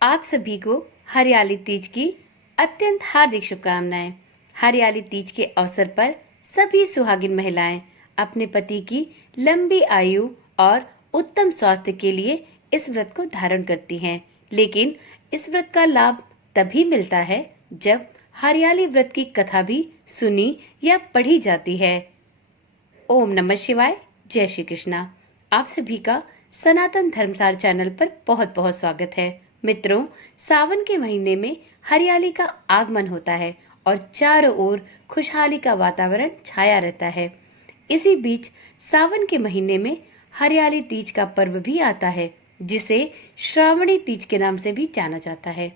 आप सभी को हरियाली तीज की अत्यंत हार्दिक शुभकामनाएं। हरियाली तीज के अवसर पर सभी सुहागिन महिलाएं अपने पति की लंबी आयु और उत्तम स्वास्थ्य के लिए इस व्रत को धारण करती हैं। लेकिन इस व्रत का लाभ तभी मिलता है जब हरियाली व्रत की कथा भी सुनी या पढ़ी जाती है। ओम नमः शिवाय। जय श्री कृष्णा। आप सभी का सनातन धर्मसार चैनल पर बहुत बहुत स्वागत है। मित्रों, सावन के महीने में हरियाली का आगमन होता है और चारों ओर खुशहाली का वातावरण छाया रहता है। इसी बीच सावन के महीने में हरियाली तीज का पर्व भी आता है, जिसे श्रावणी तीज के नाम से भी जाना जाता है।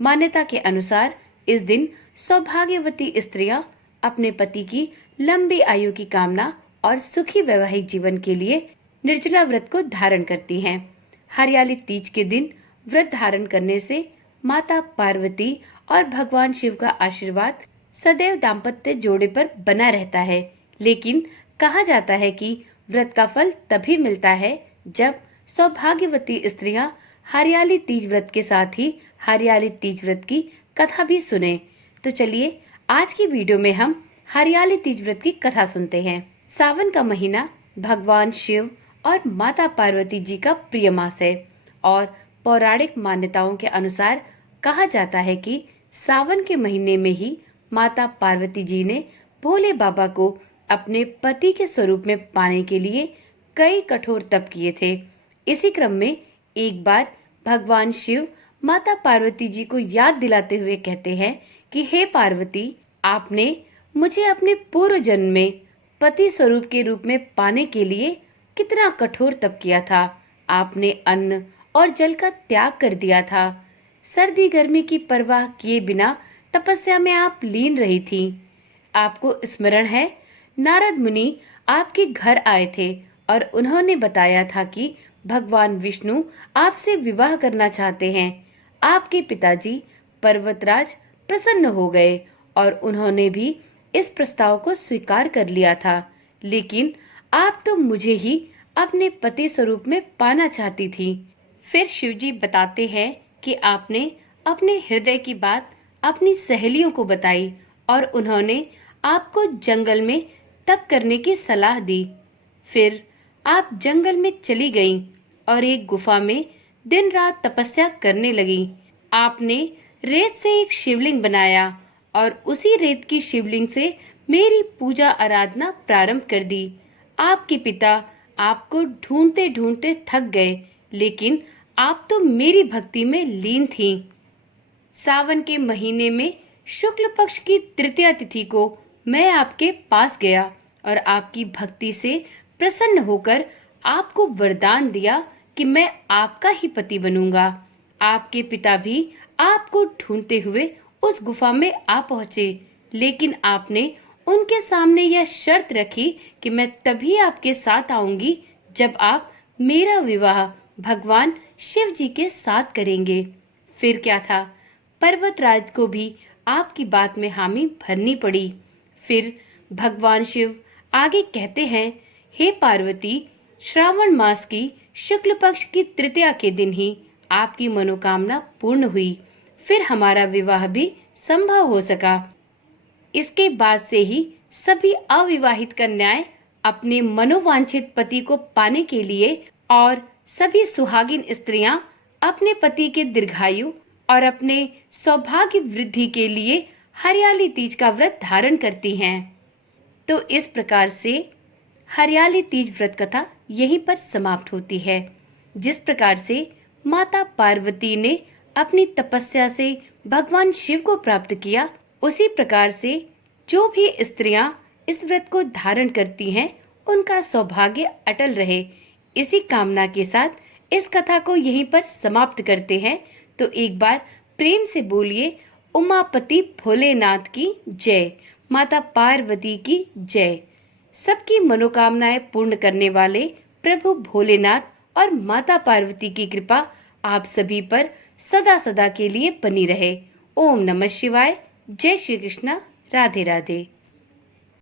मान्यता के अनुसार इस दिन सौभाग्यवती स्त्रियां अपने पति की लंबी आयु की कामना और सुखी वैवाहिक जीवन के लिए निर्जला व्रत को धारण करती हैं। हरियाली तीज के दिन व्रत धारण करने से माता पार्वती और भगवान शिव का आशीर्वाद सदैव दाम्पत्य जोड़े पर बना रहता है। लेकिन कहा जाता है कि व्रत का फल तभी मिलता है जब सौभाग्यवती स्त्रियां हरियाली तीज व्रत के साथ ही हरियाली तीज व्रत की कथा भी सुने। तो चलिए आज की वीडियो में हम हरियाली तीज व्रत की कथा सुनते हैं। सावन का महीना भगवान शिव और माता पार्वती जी का प्रिय मास है और पौराणिक मान्यताओं के अनुसार कहा जाता है कि सावन के महीने में ही माता पार्वती जी ने भोले बाबा को अपने पति के स्वरूप में पाने के लिए कई कठोर तप किए थे। इसी क्रम में एक बार भगवान शिव माता पार्वती जी को याद दिलाते हुए कहते हैं कि हे पार्वती, आपने मुझे अपने पूर्व जन्म में पति स्वरूप के रूप में पाने के लिए कितना कठोर तप किया था। आपने अन्न और जल का त्याग कर दिया था। सर्दी गर्मी की परवाह किए बिना तपस्या में आप लीन रही थी। आपको स्मरण है, नारद मुनि आपके घर आए थे और उन्होंने बताया था कि भगवान विष्णु आपसे विवाह करना चाहते हैं। आपके पिताजी पर्वतराज प्रसन्न हो गए और उन्होंने भी इस प्रस्ताव को स्वीकार कर लिया था। लेकिन आप तो मुझे ही अपने पति स्वरूप में पाना चाहती थी। फिर शिवजी बताते हैं कि आपने अपने हृदय की बात अपनी सहेलियों को बताई और उन्होंने आपको जंगल में तप करने की सलाह दी। फिर आप जंगल में चली गईं और एक गुफा में दिन रात तपस्या करने लगी। आपने रेत से एक शिवलिंग बनाया और उसी रेत की शिवलिंग से मेरी पूजा आराधना प्रारंभ कर दी। आपके पिता आपको ढूंढते ढूंढते थक गए, लेकिन आप तो मेरी भक्ति में लीन थीं। सावन के महीने में शुक्ल पक्ष की तृतीया तिथि को मैं आपके पास गया और आपकी भक्ति से प्रसन्न होकर आपको वरदान दिया कि मैं आपका ही पति बनूंगा। आपके पिता भी आपको ढूंढते हुए उस गुफा में आ पहुंचे, लेकिन आपने उनके सामने यह शर्त रखी कि मैं तभी आपके साथ आऊंगी जब आप मेरा विवाह भगवान शिव जी के साथ करेंगे। फिर क्या था, पर्वतराज को भी आपकी बात में हामी भरनी पड़ी। फिर भगवान शिव आगे कहते हैं, हे पार्वती, श्रावण मास की शुक्ल पक्ष की तृतीया के दिन ही आपकी मनोकामना पूर्ण हुई। फिर हमारा विवाह भी संभव हो सका। इसके बाद से ही सभी अविवाहित कन्याएं अपने मनोवांछित पति को पाने के लिए और सभी सुहागिन स्त्रियां अपने पति के दीर्घायु और अपने सौभाग्य वृद्धि के लिए हरियाली तीज का व्रत धारण करती हैं। तो इस प्रकार से हरियाली तीज व्रत कथा यहीं पर समाप्त होती है। जिस प्रकार से माता पार्वती ने अपनी तपस्या से भगवान शिव को प्राप्त किया, उसी प्रकार से जो भी स्त्रियां इस व्रत को धारण करती हैं, उनका सौभाग्य अटल रहे। इसी कामना के साथ इस कथा को यहीं पर समाप्त करते हैं। तो एक बार प्रेम से बोलिए, उमापति भोलेनाथ की जय, माता पार्वती की जय। सबकी मनोकामनाएं पूर्ण करने वाले प्रभु भोलेनाथ और माता पार्वती की कृपा आप सभी पर सदा सदा के लिए बनी रहे। ओम नमः शिवाय। जय श्री कृष्णा। राधे राधे।